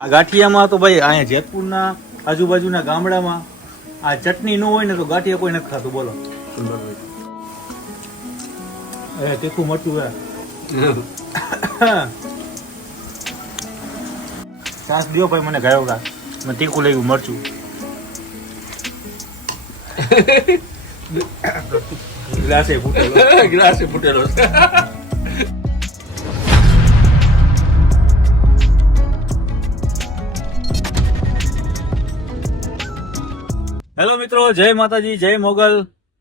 આ ગાંઠિયામાં તો ભાઈ અહીંયા જેતપુરના આજુબાજુના ગામડામાં આ ચટણી ન હોય ને તો ગાંઠિયા કોઈ નથી ખાતું. બોલો એ તીખું મરચું હે સાસ દિયો ભાઈ મને ગાયો ગા મને તીખું લઈ મરચું ગ્લાસે ફૂટેલો હેલો મિત્રો, જય માતાજી, જય મોગલ.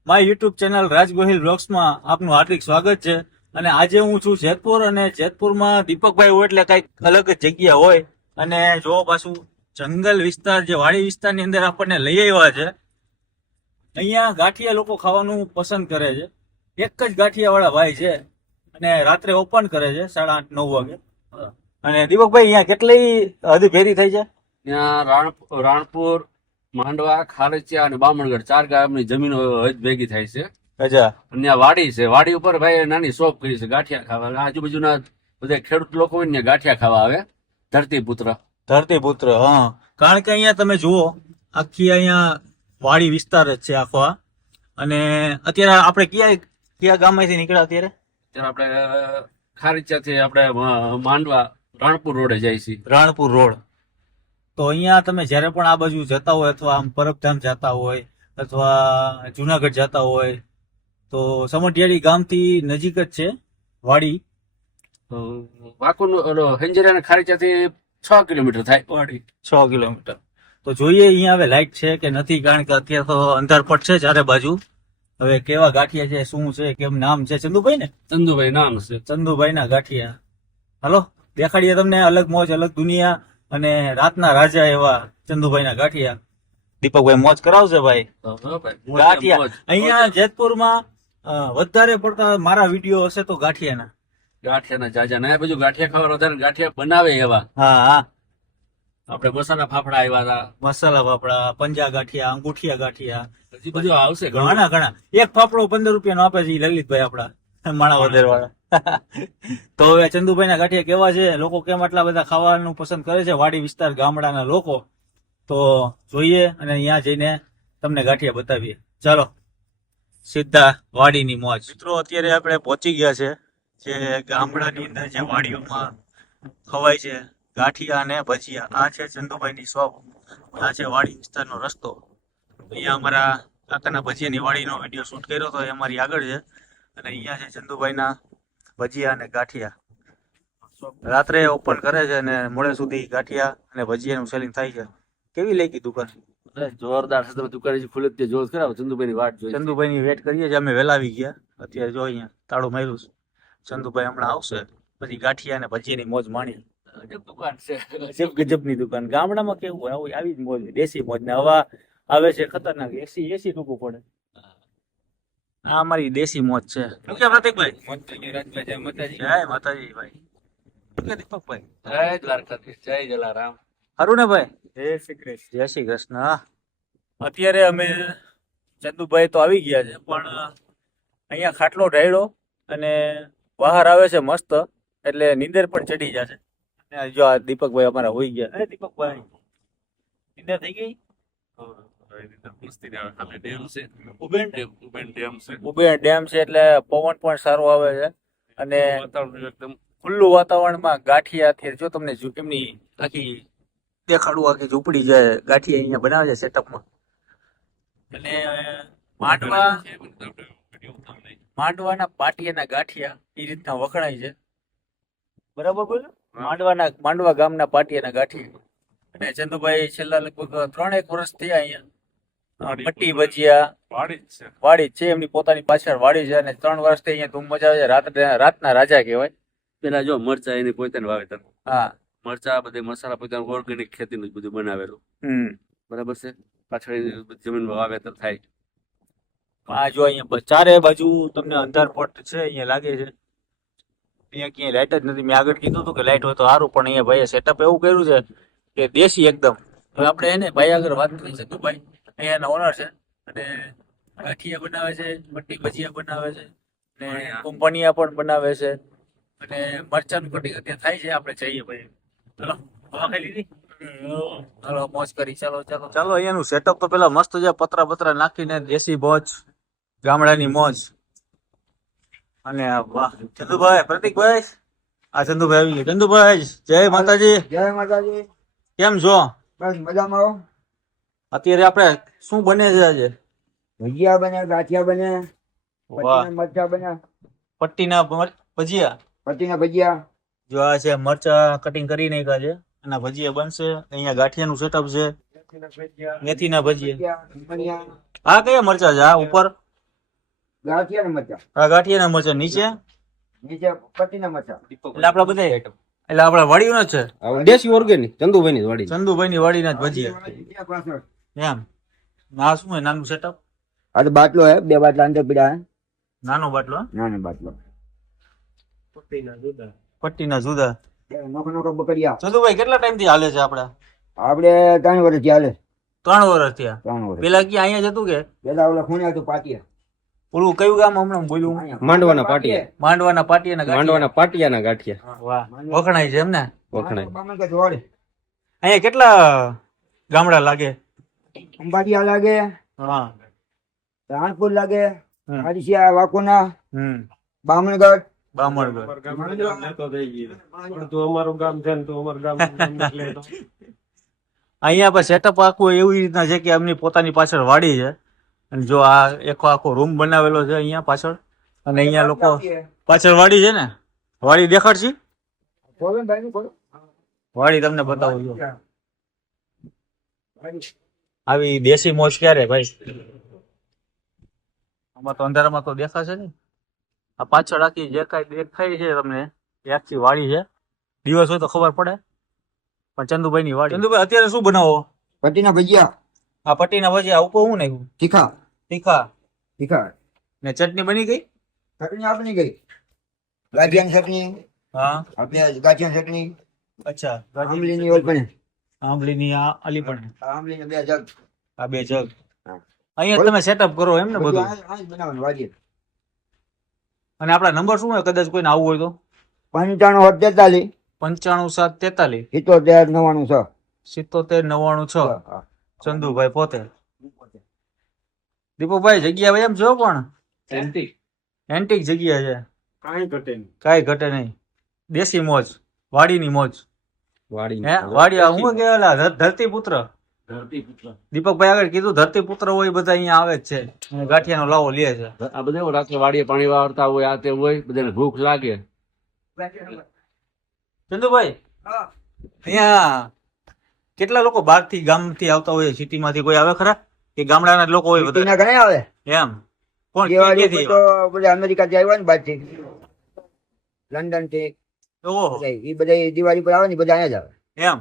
માય યુટ્યુબ ચેનલ રાજ ગોહિલ બ્લોગ્સમાં આપનું હાર્દિક સ્વાગત છે. અને આજે હું છું જેતપુર, અને જેતપુરમાં દીપકભાઈ હોય એટલે કઈક અલગ જ જગ્યા હોય. અને જો પાછું જંગલ વિસ્તાર, જે વાડી વિસ્તારની અંદર આપણને લઈ આવ્યા છે. અહીંયા ગાંઠિયા લોકો ખાવાનું પસંદ કરે છે. એક જ ગાંઠિયા વાળા ભાઈ છે અને રાત્રે ઓપન કરે છે 8:30-9 વાગે. અને દીપકભાઈ અહીંયા કેટલી હદી ભેરી થઈ છે? ત્યાં રાણપુર, માંડવા, ખારચિયા અને બામણગઢ 4 ગામની જમીનો ભેગી થાય છે. અચ્છા. અને ત્યાં વાડી છે. વાડી ઉપર ભાઈ નાની શોપ કરી છે ગાંઠિયા ખાવા. આજુબાજુના બધા ખેડૂત લોકો હોય ને ગાંઠિયા ખાવા આવે. ધરતીપુત્ર. હા, કારણ કે અહીંયા તમે જુઓ આખી અહીંયા વાડી વિસ્તાર જ છે આખો આ. અને અત્યારે આપણે કયા ગામમાંથી નીકળ્યા અત્યારે? ત્યારે આપણે ખારચિયાથી આપણે માંડવા રાણપુર રોડે જાય છે. રાણપુર રોડ. તો અહીંયા તમે જ્યારે પણ આ બાજુ જતા હોય, અથવા આમ પરબધામ જતા હોય, અથવા જુનાગઢ જતા હોય, તો સમઢિયાળી ગામથી નજીક જ છે વાડી. વાકુનું હંજરિયા અને ખારચિયાથી 6 કિલોમીટર થાય વાડી. 6 કિલોમીટર. તો જોઈએ અહીંયા હવે લાઈટ છે કે નથી, કારણ કે અત્યારે તો અંધારપટ છે ચારે બાજુ. હવે કેવા ગાંઠિયા છે, શું છે, કેમ નામ છે? ચંદુભાઈ ને? ચંદુભાઈ નામ છે. ચંદુભાઈ ના ગાંઠિયા. હાલો દેખાડીએ તમને અલગ મોજ, અલગ દુનિયા અને રાતના રાજા એવા ચંદુભાઈ ના ગાંઠિયા. દીપકભાઈ મોજ કરાવશે ભાઈ. ગાંઠિયા અહીંયા જેતપુરમાં વધારે પડતા મારા વિડીયો હશે તો ગાંઠિયાના જાજા ને બધું ગાંઠિયા ખાવા વધારે ગાંઠિયા બનાવે એવા. હા, આપણે મસાલા ફાફડા આવ્યા હતા. મસાલા ફાફડા, પંજા ગાંઠિયા, અંગૂઠિયા ગાંઠિયા, હજી બધું આવશે ઘણા. એક ફાફડો 15 રૂપિયાનો આપે છે લલિતભાઈ આપડા માણાવદર વાળા. તો હવે ચંદુભાઈ ના ગાંઠિયા કેવા છે, લોકો કેમ આટલા બધા ખાવાનું પસંદ કરે છે વાડી વિસ્તાર ગામડાના લોકો, તો જોઈએ અને અહીંયા જઈને તમને ગાંઠિયા બતાવીએ. ચાલો સીધા વાડીની મોજ. મિત્રો અત્યારે આપણે પહોંચી ગયા છે જે ગામડાની અંદર જે વાડીઓમાં ખવાય છે ગાંઠિયા અને ભજીયા. આ છે ચંદુભાઈની શોપ, આ છે વાડી વિસ્તારનો રસ્તો. અહીંયા અમારા કાકાના ભજીયાની વાડીનો વિડીયો શૂટ કર્યો હતો, એ અમારી આગળ છે. અને અહીંયા છે ચંદુભાઈના ભજીયા અને ગાંઠિયા. રાત્રે ઓપન કરે છે અને મોડે સુધી ગાંઠિયા અને ભજીયાનું સેલિંગ થાય છે. કેવી લાગી દુકાન? જોરદાર છે. તમે દુકાન ખુલે તે જોર કરાવો. ચંદુભાઈની વાટ જોઈએ. ચંદુભાઈની વેટ કરીએ છીએ અમે. વહેલા આવી ગયા. અત્યારે જો અહીંયા તાળું માર્યું છે. ચંદુભાઈ હમણાં આવશે પછી ગાંઠિયા અને ભજીયાની મોજ માણીએ. દુકાન છે ગજબની દુકાન. ગામડામાં કેવું હોય આવી જ મોજ, દેશી મોજ. ને હવા આવે છે ખતરનાક, એસી ટૂંકું પડે. આ અમારી દેશી મોજ છે. શું કે પ્રતિકભાઈ? જય માતાજી ભાઈ. શું કે દીપકભાઈ? જય દ્વારકાધીશ, જય જલારામ. સારું ને ભાઈ? જય શ્રી કૃષ્ણ. અત્યારે અમે ચંદુભાઈ તો આવી ગયા છે, પણ અહીંયા ખાટલો ઢાળ્યો અને બહાર આવે છે મસ્ત, એટલે નીંદર પણ ચડી જશે. અને જો આ દીપકભાઈ અમારા હોઈ ગયા. દીપકભાઈ નીંદર થઈ ગઈ? ઉબેન ડેમ છે એટલે પવન પણ સારો આવે છે અને ખુલ્લું વાતાવરણમાં ગાંઠિયા. જો તમને એમની આખી દેખાડું, આખી ઝૂંપડી છે ગાંઠિયા અહીંયા બનાવે છે સેટઅપમાં. અને માંડવાના પાટિયાના ગાંઠિયા એ રીતના વખણાય છે. બરાબર બોલો? માંડવા ગામના પાટિયાના ગાંઠિયા. અને ચંદુભાઈ છેલ્લા લગભગ 3-1 વર્ષ થયા અહીંયા પટ્ટી ભજીયા વાડી છે. એમની પોતાની પાછળ વાડી છે અને 3 વર્ષથી અહીંયા ધૂમ મચાવે છે. રાતના રાજા કહેવાય. પેલા જો મરચા એની પોતાની વાવેતર. હા, મરચા બધે મસાલા પોતાનું ઓર્ગેનિક ખેતીનું બધું બનાવેલું. બરાબર છે. પાછળ જમીન વાવેતર થાય. આ જો અહીંયા ચારે બાજુ તમને અંધારપટ છે અહીંયા લાગે છે. અહીંયા ક્યાંય લાઇટ જ નથી. મેં આગળ કીધું હતું કે લાઇટ હોય તો સારું, પણ અહીંયા ભાઈએ સેટઅપ એવું કર્યું છે કે દેશી એકદમ. હવે આપણે એને ભાઈ આગળ વાત કરી છે. દુબઈ અહીંયાના ઓનર છે અને ગાંઠિયા બનાવે છે, મટ્ટી ભજીયા બનાવે છે અને કુંભણિયા પણ બનાવે છે અને મરચાનું કટિંગ અત્યારે થાય છે. આપણે જઈએ ભાઈ. ચલો હવા ખાઈ લીધી. ચાલો મોજ કરી ચાલો ચાલો ચાલો અહીંયાનું સેટઅપ તો પેલા મસ્ત છે, પતરા નાખીને દેશી મોજ, ગામડાની મોજ. અને વાહ ચંદુભાઈ, પ્રતિકભાઈ, આ ચંદુભાઈ આવી ગયા. ચંદુભાઈ જય માતાજી. જય માતાજી. કેમ છો? બસ મજામાં આવો. અત્યારે આપણે શું બને છે આજે? ભજીયા બને, ગાંઠિયા બને, વાહ, પત્તીના મરચા બને, પટ્ટીના ભજીયા. પત્તીના ભજીયા. જો આ છે મરચા કટિંગ કરી નાખ્યા છે, અને ભજીયા બનશે. અહીંયા ગાંઠિયાનું સેટઅપ છે, મેથીના ભજીયા. ખમણિયા, આ કયા મરચા છે? આ ઉપર ગાંઠિયા ને મરચા. આ ગાંઠિયાના મરચા, નીચે નીચે પત્તીના મરચા. એટલે આપડા બધા એટલે આપડા વાડીઓના જ છે, દેશી ઓર્ગેનિક ચંદુભાઈ ની વાડી ચંદુભાઈની વાડીના જ ભજીયા. ત્યાં પાછળ. એમ આ શું છે? નાનું સેટઅપ, આ તો બાટલો હે, 2 બાટલા અંદર પીડા હે. નાનો બાટલો, નાનો બાટલો. પટ્ટીના જુદા. નોખો નોખો બકરિયા. ચંદુભાઈ કેટલા ટાઈમ થી હાલે છે આપડા? આપણે 3 વર્ષ ચાલે. 3 વર્ષ થયા. 3 વર્ષ. પેલા ક્યાં અહીંયા જતું કે પેલા ઓલા ખૂણે હતું પાટિયા. ઓલું કયું ગામ હમણાં બોલ્યું? માંડવાના પાટિયા માંડવાના પાટિયાના ગાંઠિયા. માંડવાના પાટિયાના ગાંઠિયા વાહ, વખણાય છે એમ ને? વખણાય. બામણ કે જોડે. અહીંયા કેટલા ગામડા લાગે? અંબાડિયા લાગે, હા. રાણપુર લાગે, હમ. આડિશિયા, વાકોના, હમ. બામણગઢ. બામણગઢ. અહીંયા પર સેટઅપ આખું એવી રીતના છે કે એમની પોતાની પાછળ વાડી છે, અને જો આ આખો રૂમ બનાવેલો છે અહીંયા પાછળ, અને અહીંયા લોકો પાછળ વાડી છે ને, વાડી દેખાડશી? બોલો ને ભાઈ, બોલો. વાડી તમને બતાવું છું. આવી દેશી મોજ ક્યારે ભાઈ? આમાં તો અંધારામાં તો દેખાશે ને. આ પાછળ આખી જે કાંઈ દેખાય છે તમને એ આખી વાડી છે. દિવસ હોય તો ખબર પડે, પણ ચંદુભાઈ ની વાડી. ચંદુભાઈ અત્યારે શું બનાવો? પત્તીના ભજીયા. આ પટ્ટીના ભજીયા ઉપર શું નાખ્યું? તીખા. તીખા તીખા. ને ચટણી બની ગઈ? ચટણી આપની ગઈ. ગાંઠિયાની ચટણી. હા, આપણે ગાંઠિયાની ચટણી. અચ્છા. આંબલીની ઓલ પણ. આંબલીની આ અલી પણ. આંબલીની 2 જગ. આ 2 જગ. હા. અહીંયા તમે સેટઅપ કરો એમ ને બધું? આ જ બનાવવાનું વાડીએ. અને આપણા નંબર શું હોય કદાચ કોઈને આવવું હોય તો? 95 95 7 43 73 99 77 99 6. ચંદુભાઈ પોતે. દીપકભાઈ જગ્યા ભાઈ એમ જો પણ એન્ટિક જગ્યા છે, કાંઈ ઘટે નહીં. દેશી મોજ, વાડીની મોજ. વાડી હે વાડી હું કેવાલા ધરતીપુત્ર. દીપકભાઈ આગળ કીધું ધરતીપુત્ર હોય બધા અહીંયા આવે જ છે, અને ગાંઠિયાનો લાવો લે છે. આ બધા રાત્રે વાડીએ પાણી વાળતા હોય, આ તે હોય, બધાને ભૂખ લાગે. ચંદુભાઈ અહીંયા કેટલા લોકો બહાર થી ગામ થી આવતા હોય? સિટી માંથી કોઈ આવે ખરા કે ગામડાના જ લોકો હોય બધા? સિટીના ઘણા આવે. એમ કોણ દિવાળી ક્યાંથી ઉપર તો બધા અમેરિકાથી આવ્યા ને બહારથી, લંડનથી. ઓહો બધા ઈ બધા દિવાળી પર આવે ને બધા અહીંયા જ આવે. એમ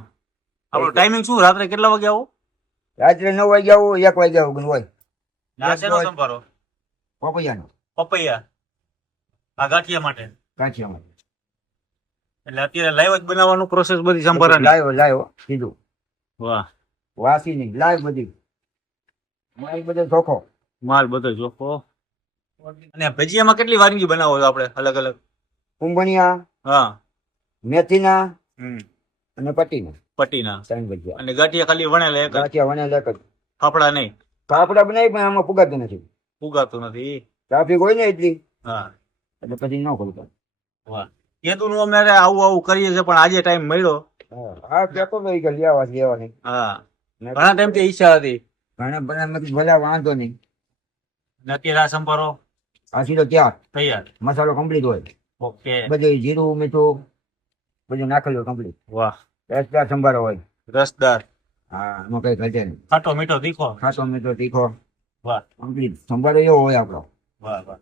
આપણો ટાઈમિંગ શું? રાત્રે કેટલા વાગે આવો? રાત્રે 9 વાગે આવું, 1 વાગે આવું હોય. આ શેનો સંભારો? પપૈયાનો. પપૈયા આ ગાંઠિયા માટે. ગાંઠિયામાં એટલે અત્યારે લાઈવ જ બનાવવાનું પ્રોસેસ બધી સંભાળવાની. લાવ્યો કીધું. વાહ, વાસી નહીં, લાઈવ બધી. મારી બધો ચોખ્ખો. માલ બધો જોખો. અને ભજીયામાં કેટલી વાનગી બનાવો છો આપણે અલગ અલગ? કુંભણિયા, હા. મેથીના હમ. અને પટ્ટીના. પટ્ટીના. 3 ભજીયા. અને ગાંઠિયા ખાલી વણેલા એક જ? ગાંઠિયા વણેલા એક જ. ફાફડા નહીં? ફાફડા બનાવી પણ આમાં પુગાતું નથી. ઉગાતું નથી. ટ્રાફિક હોય ને એટલી, હા. એટલે પછી ન ખોલતા. વાહ, કીધું અમે આવું કરીએ છીએ, પણ આજે ટાઈમ મળ્યો. હા કેતો ભાઈ કે લેવાની. હા, ઘણા ટાઈમ થી ઈચ્છા હતી. ઘણા બધા ભલા વાંધો નહીં. ને અત્યારે આ સંભારો આ સીધો ત્યાં તૈયાર. મસાલો કમ્પ્લીટ હોય. ઓકે. બધું જીરું મીઠું બધું નાખેલું કમ્પ્લીટ. વાહ, રસદાર સંભારો હોય. રસદાર. હા, એમાં કઈ ઘટે નહીં. ખાટો મીઠો તીખો. ખાટો મીઠો તીખો વાહ કમ્પ્લીટ સંભારો એવો હોય આપણો. વાહ વાહ.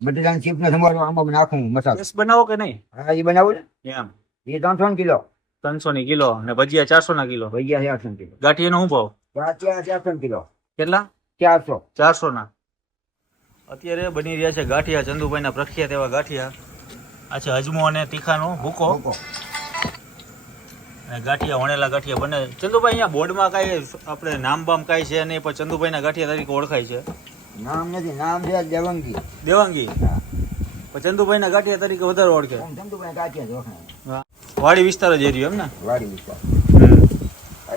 બટેટાની ચીપ નો સંભારો આમાં નાખું મસાલો. કેસ બનાવો કે નહીં? હા એ બનાવું ને. એમ એ 300 કિલો. 300 ની કિલો ને ભજીયા 400 ના કિલો. ભજીયા 400 કિલો. ગાંઠિયાનો શું ભાવ? ગાંઠિયા 400 કિલો. કેટલા? 400. 400 ના. અત્યારે બની રહ્યા છે ગાંઠિયા, ચંદુભાઈના પ્રખ્યાત એવા ગાંઠિયા. આ છે અજમો અને તીખાનો ભૂકો. અને ગાંઠિયા વણેલા ગાંઠિયા બને. ચંદુભાઈ અહીંયા બોર્ડમાં કાંઈ આપણે નામ બામ કાંઈ છે નહીં, પણ ચંદુભાઈના ગાંઠિયા તરીકે ઓળખાય છે. નામ નથી, નામ છે દેવંગી. દેવાંગી. પણ ચંદુભાઈના ગાંઠિયા તરીકે વધારે ઓળખે. ચંદુભાઈ ગાંઠિયા જ ઓળખાય. વાડી વિસ્તાર જ એરિયો એમ ને? વાડી વિસ્તાર.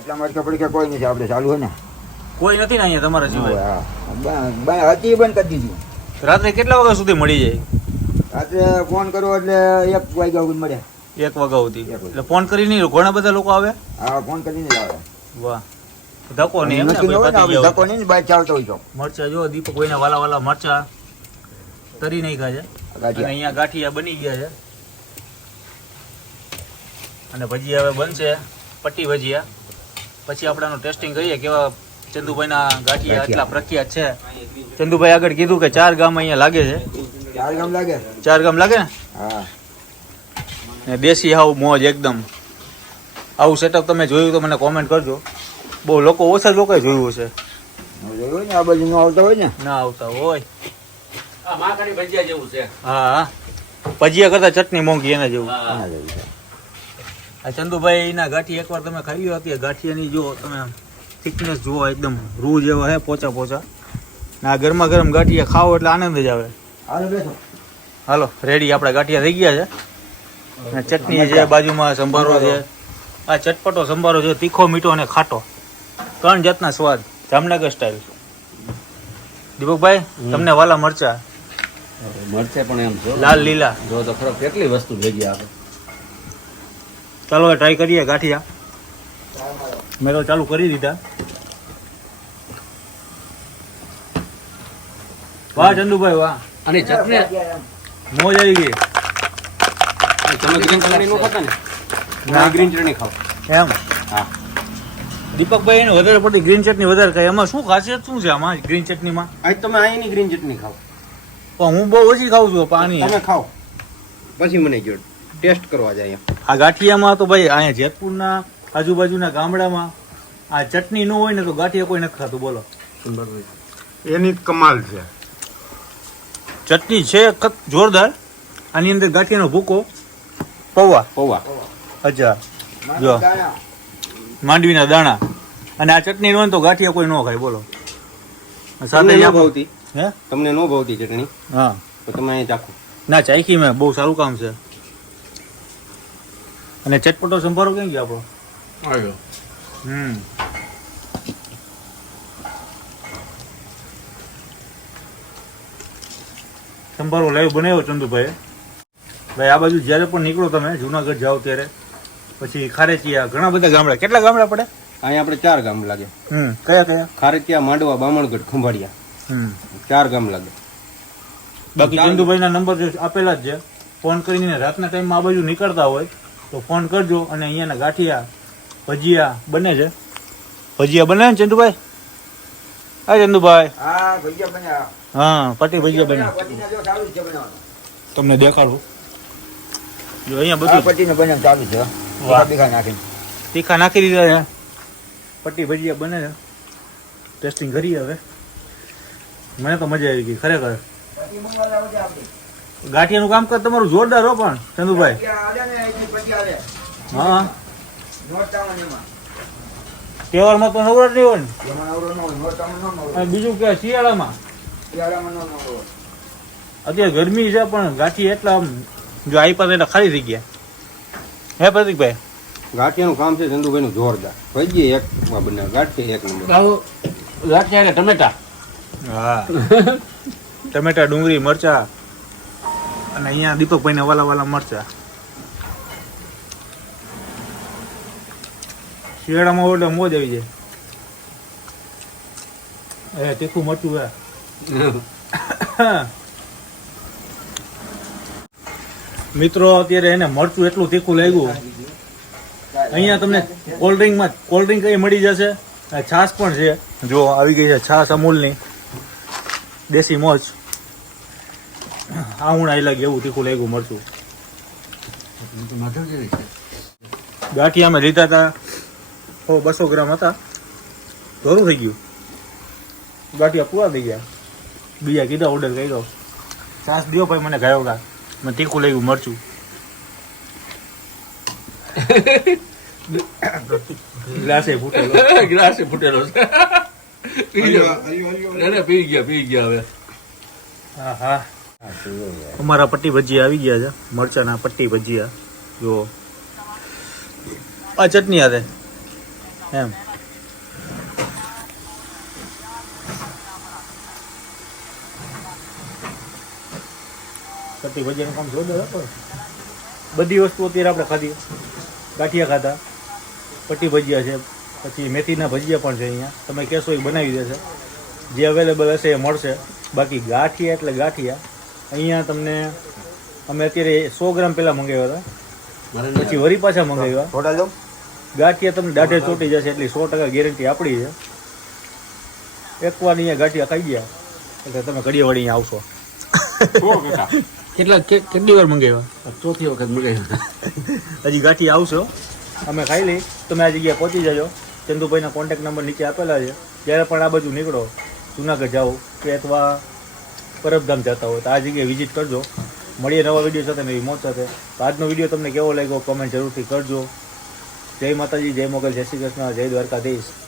એટલા માટે પડી કે કોઈ નથી આપણે ચાલુ હોય ને કોઈ નથી ને અહીંયા તમારા સિવાય? હા હતી બંધ કરી દીધું. રાત્રે કેટલા વાગ્યા સુધી મળી જાય? રાત્રે ફોન કર્યો એટલે 1 વાગ્યા સુધી મળે. 1 વાગ્યા સુધી. એટલે ફોન કરીને ઘણા બધા લોકો આવે? હા ફોન કરીને જ આવે. વાહ, ધક્કો નહીં એમ ને? નક્કી ન હોય ને ભાઈ, આપણે ધક્કો નહીં ને બહાર ચાલતો હોય તો મરચા જો દીપકભાઈના વાલા વાલા મરચા તરી નાખ્યા છે અને ગાંઠિયા. અહીંયા ગાંઠિયા બની ગયા છે અને ભજીયા હવે બનશે, પટ્ટી ભજીયા. પછી આપણે આનું ટેસ્ટિંગ કરીએ કેવા ચંદુભાઈના ગાંઠિયા એટલા પ્રખ્યાત છે. ચંદુભાઈ આગળ કીધું કે 4 ગામ અહીંયા લાગે છે. 4 ગામ લાગે. 4 ગામ લાગે ને? હા ને દેશી હાવ મોજ એકદમ. આવું સેટઅપ તમે જોયું તો મને કોમેન્ટ કરજો. બહુ લોકો ઓછા જ લોકોએ જોયું હશે. જોયું હોય ને આ બાજુ નો આવતા હોય ને. ના આવતા હોય. આ માકાની ભજીયા જેવું છે. હા, ભજીયા કરતા ચટણી મોંઘી એના જેવું. હા. આ જોયું છે. આ ચંદુભાઈ ના ગાંઠી એકવાર તમે ખાઈ લો હતી. ગાંઠિયાની જો તમે થિકનેસ જુઓ, એકદમ રૂ જેવા હે, પોચા પોચા. ને આ ગરમા ગરમ ગાંઠિયા ખાઓ એટલે આનંદ જ આવે. હાલો બેસો. હાલો રેડી, આપણા ગાંઠિયા થઈ ગયા છે. અને ચટણી છે બાજુમાં, સંભારો છે. આ ચટપટો સંભારો છે, તીખો, મીઠો અને ખાટો, 3 જાતના સ્વાદ, જામનગર સ્ટાઇલ. દીપકભાઈ તમને વાલા મરચા મળશે પણ એમ જો લાલ લીલા, જો તો ખરો કેટલી વસ્તુ ભેગી આવે. ચાલો હવે ટ્રાય કરીએ ગાંઠિયા. મેં તો ચાલુ કરી દીધા. વાહ ચંદુભાઈ વાહ, અને ચટણી મોજ આવી ગઈ. તમે ગ્રીન ચટણી નો ખાતા ને? ના ગ્રીન ચટણી ખાઓ. એમ હા. દીપકભાઈ એને વધારે પડતી ગ્રીન ચટણી વધારે ખાય. એમાં શું ખાસિયત શું છે આમાં ગ્રીન ચટણીમાં? આજ તમે અહીંની ગ્રીન ચટણી ખાઓ. પણ હું બહુ ઓછી ખાઉં છું પાણી. તમે ખાઓ પછી મને કહો, ટેસ્ટ કરવા જાય. આ ગાંઠિયામાં તો ભાઈ અહીંયા જેતપુરના આજુબાજુના ગામડામાં આ ચટણી ન હોય ને તો ગાંઠિયા કોઈ નથી ખાતું. બોલો, એની કમાલ છે. ચટણી છે જોરદાર. આની અંદર ગાંઠિયાનો ભૂકો, પૌવા, પૌવા. અચ્છા જો માંડવીના દાણા, અને આ ચટણી ન હોય ને તો ગાંઠિયા કોઈ ન ખાય. બોલો, તમને સાથે ન અહીંયા ભાવતી, હે? તમને ન ભાવતી ચટણી હા તો તમે અહીં ચાખો. ના ચાખી મેં, બહુ સારું કામ છે. અને ચટપટો સંભારો કેમ ગયો આપણો? આવ્યો. સંભારો લાઈવ બનાવ્યો ચંદુભાઈ. ભાઈ આ બાજુ જ્યારે પણ નીકળો તમે જુનાગઢ જાઓ ત્યારે, પછી ખારેચિયા, ઘણા બધા ગામડા. કેટલા ગામડા પડે? અહીંયા આપણે 4 ગામ લાગે. કયા કયા? ખારેચિયા, માંડવા, બામણગઢ, ખંભાળિયા, 4 ગામ લાગે. બાકી ચંદુભાઈના નંબર જે આપેલા જ છે. ફોન કરીને રાતના ટાઈમમાં આ બાજુ નીકળતા હોય તો ફોન કરજો. અને અહીંયાના ગાંઠિયા ભજીયા બને છે. ભજીયા બને ને ચંદુભાઈ? હા ચંદુભાઈ, હા ભજીયા બન્યા. હા પટ્ટી ભજીયા બને. પટ્ટીના જો ચાલુ જ છે બનાવવાનું. તમને દેખાડું. જો અહીંયા આ બધું પટ્ટીને બનાવવાનું ચાલુ છે. વાહ. બીઘા નાખીને. તીખા નાખી દીધા છે. પટ્ટી ભજીયા બને છે. ટેસ્ટિંગ કરીએ હવે. મને તો મજા આવી ગઈ ખરેખર. પટ્ટી મંગાવવા લાવો છે આપણે. ગાંઠિયાનું કામકાજ તમારું જોરદાર હો પણ ચંદુભાઈ. પટ્ટી આવે ને એની પટ્ટી આવે. હા, નોટ ટાવર એમાં. તહેવારમાં તો નવરાત્રી હોય ને, એમાં નવરો ન હોય. નોટ ટાવર ન હોય. અને બીજું કે શિયાળામાં. શિયાળામાં ન હોય. અત્યારે ગરમી છે પણ ગાંઠી એટલા આમ જો આઈપા એટલે ખાલી થઈ ગયા. હે પ્રતિકભાઈ? ગાંઠિયાનું કામ છે ચંદુભાઈનું જોરદાર. ભજી એક બનાવે, ગાંઠિયા 1 નંબર. ગાંઠિયા એટલે ટમેટા. હા, ટમેટા, ડુંગળી, મરચા, અને અહીંયા દીપકભાઈને વાલા વાલા મરચા. શિયાળામાં એટલે મોજ આવી જાય. એ તીખું મરચું હે. મિત્રો અત્યારે એને મરચું એટલું તીખું લાગ્યું. અહીંયા તમને કોલ્ડ ડ્રિંક કઈ મળી જશે. છાશ પણ છે, જો આવી ગઈ છે છાશ અમૂલની, દેશી મોજ. આવું લાગે એવું તીખું લાગ્યું મરચું. ગાંઠિયા અમે લીધા હતા 200 ગ્રામ હતા, ધોરું થઈ ગયું. ગાંઠિયા પૂરા થઈ ગયા. બીજા કીધા ઓર્ડર કર્યો. છાશ દો ભાઈ મને ગાયો ગા, મને તીખું લાગ્યું મરચું. ગ્લાસે ફૂટેલો. ગ્લાસે ફૂટેલો છે. પી ગયા હવે. હા હા, અમારા પટ્ટી ભજીયા આવી ગયા છે. મરચાના પટ્ટી ભજીયા. જો આ ચટણી હાથે એમ કટી ભજીયાનું કામ જોરદાર હતો. બધી વસ્તુ અત્યારે આપણે ખાધી. ગાંઠિયા ખાધા, પટ્ટી ભજીયા છે, પછી મેથીના ભજીયા પણ છે અહીંયા. તમે કહેશો એ બનાવી દેશે. જે અવેલેબલ હશે એ મળશે. બાકી ગાંઠિયા એટલે ગાંઠિયા અહીંયા તમને અમે અત્યારે 100 ગ્રામ પહેલાં મંગાવ્યા હતા, પછી વરી પાછા મંગાવ્યા. થોડા લો. ગાંઠિયા તમને દાઢે ચોટી જશે એટલી 100% ગેરંટી આપણી છે. એકવાર અહીંયા ગાંઠિયા ખાઈ ગયા એટલે તમે ઘડીવાળી અહીંયા આવશો. કેટલી વાર મંગાવ્યા? ચોથી વખત મગાવ્યું. હજી ગાંઠિયા આવશો. અમે ખાઈ લઈ. તમે આ જગ્યાએ પહોંચી જજો. ચંદુભાઈના કોન્ટેક્ટ નંબર નીચે આપેલા છે. જ્યારે પણ આ બાજુ નીકળો, જુનાગઢ જાઓ કે અથવા પરબધામ જતા હોય તો આ જગ્યાએ વિઝિટ કરજો. મળીએ નવા વિડીયો સાથે, નવી મોજ સાથે. તો આજનો વિડીયો તમને કેવો લાગ્યો કમેન્ટ જરૂરથી કરજો. જય માતાજી, જય મોગલ, જય શ્રી કૃષ્ણ, જય દ્વારકાધીશ.